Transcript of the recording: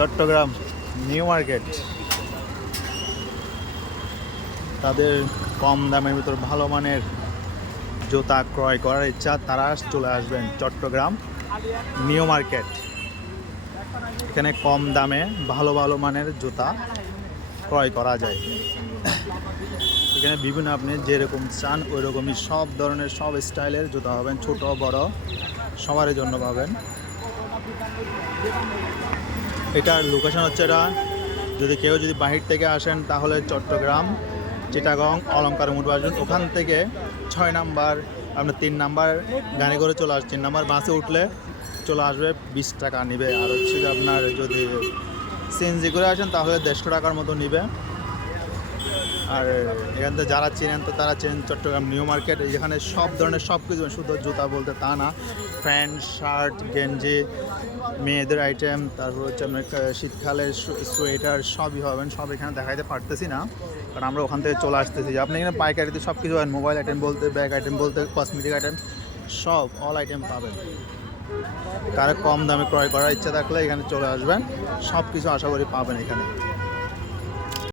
Chittagong new market. তাদের কম দামের ভিতর ভালো মানের জুতা ক্রয় করার ইচ্ছা, তারা চলে আসবেন চট্টগ্রাম নিউ মার্কেট। এখানে কম দামে ভালো ভালো মানের জুতা ক্রয় করা যায়। এখানে বিভিন্ন আপনি যেরকম চান ওই রকমই সব ধরনের সব স্টাইলের জুতা পাবেন, ছোট বড় সবার জন্য পাবেন। এটার লোকেশন হচ্ছে এটা, যদি কেউ বাহির থেকে আসেন তাহলে চট্টগ্রাম চিটাগং অলঙ্কার মোড় আসবেন। ওখান থেকে 6 নাম্বার আপনার 3 নাম্বার গাড়ি করে চলে আসবে। 3 নাম্বার বাসে উঠলে চলে আসবে, 20 টাকা নিবে। আর হচ্ছে আপনার যদি সিএনজি করে আসেন তাহলে 150 টাকার মতো নিবে। আর এখান থেকে যারা চেনেন তো তারা চেনেন চট্টগ্রাম নিউ মার্কেট। এখানে সব ধরনের সব কিছু, শুধু জুতা বলতে তা না, প্যান্ট শার্ট গেঞ্জি মেয়েদের আইটেম, তারপর হচ্ছে আপনার শীতকালের সোয়েটার সবই হবেন। সব এখানে দেখাইতে পারতেছি না কারণ আমরা ওখান থেকে চলে আসতেছি। আপনি এখানে পাইকারিতে সব কিছু পাবেন, মোবাইল আইটেম বলতে ব্যাগ আইটেম বলতে কসমেটিক আইটেম সব অল আইটেম পাবেন। কারো কম দামে ক্রয় করার ইচ্ছা থাকলে এখানে চলে আসবেন, সব কিছু আশা করি পাবেন এখানে।